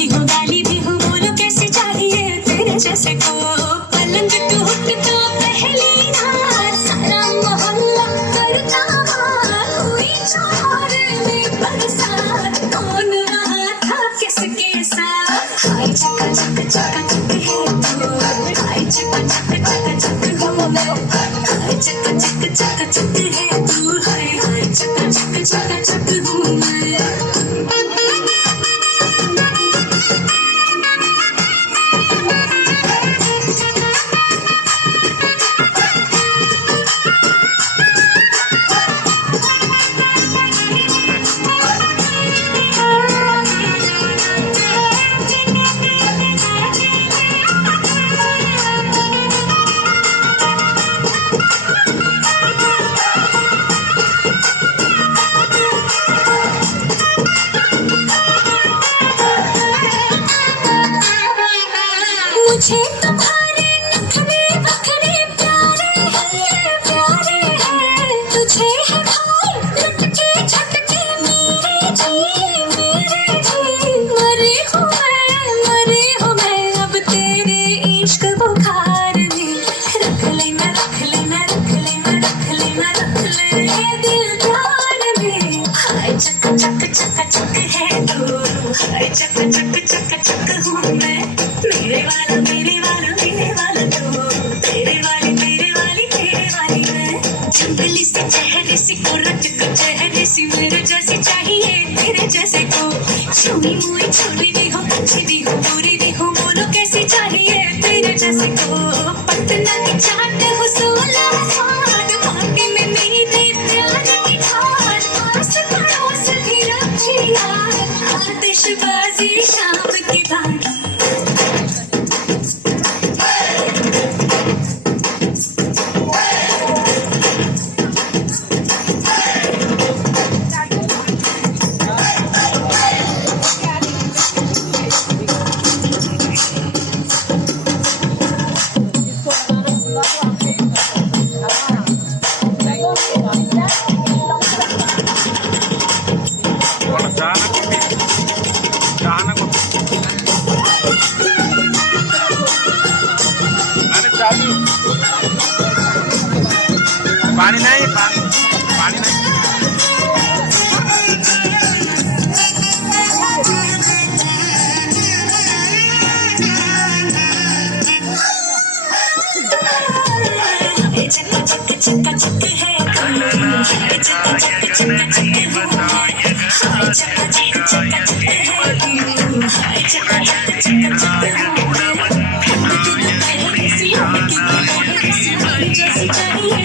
भी हो गाली भी हो बोलो कैसे चाहिए तेरे जैसे को पलंग टूटता पहली रात सारा मोहल्ला करता मार हुई चार में बरसात कौन रहा था किसके साथ हाय चका चक चका चक है तू हाय चका चक चका चक हो मैं हाय चका चक चका चक है तू हाय हाय चका चक चका चक हूँ मैं मुझे तुम्हारे नखरे बखरे प्यारे हैं तुझे है भाई लुटके झटके मेरे जी मरी हूँ मैं अब तेरे इश्क बुखार में रख लेना ये दिल प्यार में हाय चक चक चक चक है तू हाय चक चक चक चक हूँ मैं मेरे वाला तू तेरे वाली मैं जंगली से चेहरे से कोरट को चेहरे से मेरे जैसे चाहिए तेरे जैसे को छुई मुई छुरी भी हो अच्छी भी हो बुरी भी हो बोलो कैसे चाहिए तेरे जैसे को पटना की चाट हो 16 साल बाटे में मेरे प्यार की ठार पास पड़ोस भी रखी यार आतिशबाजी शाम की बात पानी नहीं पानी नहीं चक चक चक चक है चक चक चक चक हाय चक चक चक चक है हाय चक चक चक चक जैसी चाहिए